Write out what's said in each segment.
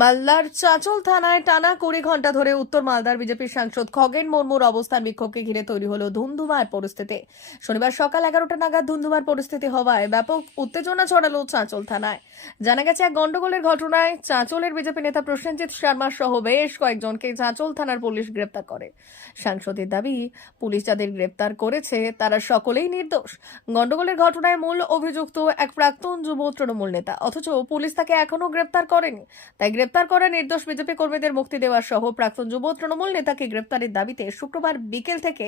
মালদার চাঁচল থানায় টানা 20 ঘন্টা ধরে উত্তর মালদার বিজেপির সাংসদ খগেন মুর্মুর অবস্থান বিক্ষোভকে ঘিরে তৈরি হলো ধুন্ধুমার পরিস্থিতি। শনিবার সকাল 11টা নাগাদ ধুন্ধুমার পরিস্থিতি হওয়ায় ব্যাপক উত্তেজনা ছড়ালো চাঁচল থানায়। জানা গেছে, এক গন্ডগোলের ঘটনায় চাঁচলের বিজেপি নেতা প্রসেনজিৎ শর্মা সহ বেশ কয়েকজনকে চাঁচল থানার পুলিশ গ্রেপ্তার করে। সাংসদের দাবি, পুলিশ যাদের গ্রেপ্তার করেছে তারা সকলেই নির্দোষ। গন্ডগোলের ঘটনায় মূল অভিযুক্ত এক প্রাক্তন যুব তৃণমূল নেতা, অথচ পুলিশ তাকে এখনো গ্রেপ্তার করেনি। তাই গ্রেপ্তার করা নির্দোষ বিজেপি কর্মীদের মুক্তি দেওয়া সহ প্রাক্তন যুব তৃণমূল নেতাকে গ্রেপ্তারের দাবিতে শুক্রবার বিকেল থেকে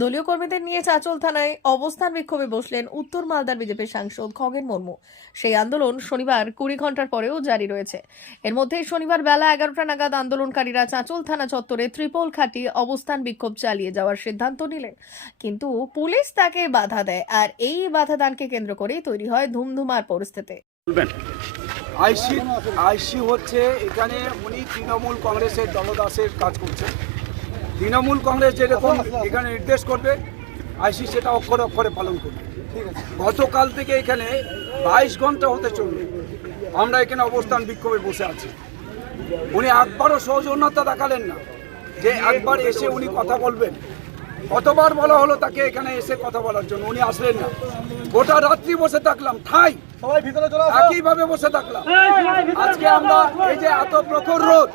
দলীয় কর্মীদের নিয়ে চাঁচল থানায় অবস্থান বিক্ষোভে বসলেন উত্তর মালদার বিজেপি সাংসদ খগেন মুর্মু। সেই আন্দোলন শনিবার 20 ঘন্টার পরেও জারি রয়েছে। এর মধ্যে শনিবার বেলা 11টা নাগাদ আন্দোলনকারীরা চাঁচল থানা চত্বরে ত্রিপল খাটিয়ে অবস্থান বিক্ষোভ চালিয়ে যাওয়ার সিদ্ধান্ত নিলেন, কিন্তু পুলিশ তাকে বাধা দেয়। আর এই বাধা দানকে কেন্দ্র করেই তৈরি হয় ধুমধুমার পরিস্থিতি। আইসি হচ্ছে এখানে উনি তৃণমূল কংগ্রেসের দলদাসের কাজ করছে। তৃণমূল কংগ্রেস যেরকম এখানে নির্দেশ করবে, আইসি সেটা অক্ষরে অক্ষরে পালন করবে। গতকাল থেকে এখানে 22 ঘন্টা হতে চলবে আমরা এখানে অবস্থান বিক্ষোভে বসে আছি। উনি একবারও সৌজন্যতা দেখালেন না যে একবার এসে উনি কথা বলবেন। কতবার বলা হলো তাকে এখানে এসে কথা বলার জন্য, উনি আসলেন না। গোটা রাত্রি বসে থাকলাম, ঠাই একইভাবে বসে থাকলাম। আজকে আমরা এই যে এত প্রখর রোদ,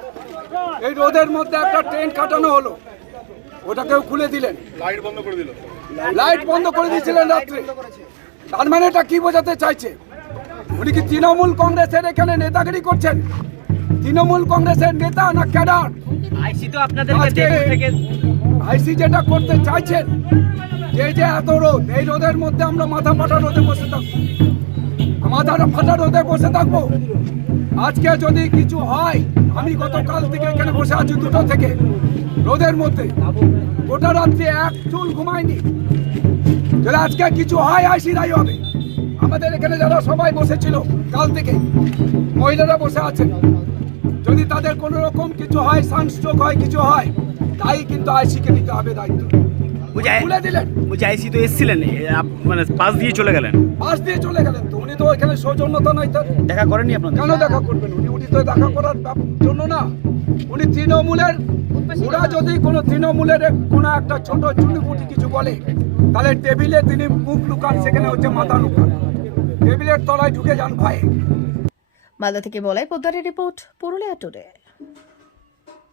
এই রোদের মধ্যে একটা ট্রেন কাটানো হলো, ওটাকেও খুলে দিলেন, লাইট বন্ধ করে দিয়েছিলেন রাত্রে। তার মানে এটা কি বোঝাতে চাইছে? উনি কি তৃণমূল কংগ্রেসের এখানে নেতাগিরি করছেন? তৃণমূল কংগ্রেসের নেতা না ক্যাডার? আইসি যেটা করতে চাইছেন, যে এত রোদ, এই রোদের মধ্যে আমরা মাথা ফাটা রোদে বসে থাকবো, মাথা ফাটা রোদে বসে থাকবো। আজকে যদি কিছু হয়, আমি গতকাল থেকে এখানে বসে আছি 2টা থেকে রোদের মধ্যে, গোটা রাত্রি এক চুল ঘুমায়নি। যদি আজকে কিছু হয়, আইসি দায়ী হবে। আমাদের এখানে যারা সবাই বসেছিল কাল থেকে, মহিলারা বসে আছেন, যদি তাদের কোনো রকম কিছু হয়, সানস্ট্রোক হয়, কিছু হয়, তাই কিন্তু আইসিকে নিতে হবে দায়িত্ব। খুলে দিলেন। আইসি তো এসেছিলেন, মানে পাশ দিয়ে চলে গেলেন। পাশ দিয়ে চলে গেলেন তো উনি তো এখানে সৌজন্যতা নাই তার। দেখা করেননি আপনার? কেন দেখা করবেন? উনি তো দেখা করার জন্য না। উনি তৃণমূলের, ওরা যদি কোনো তৃণমূলের কোনো একটা ছোট চুনিপুটি কিছু বলে, তাহলে টেবিলে তিনি মুখ লুকান, সেখানে হচ্ছে মাথা লুকান, টেবিলের তলায় ঢুকে যান ভাই। মালদা থেকে বলাই পোদ্দারের রিপোর্ট, পুরুলিয়া টুডে।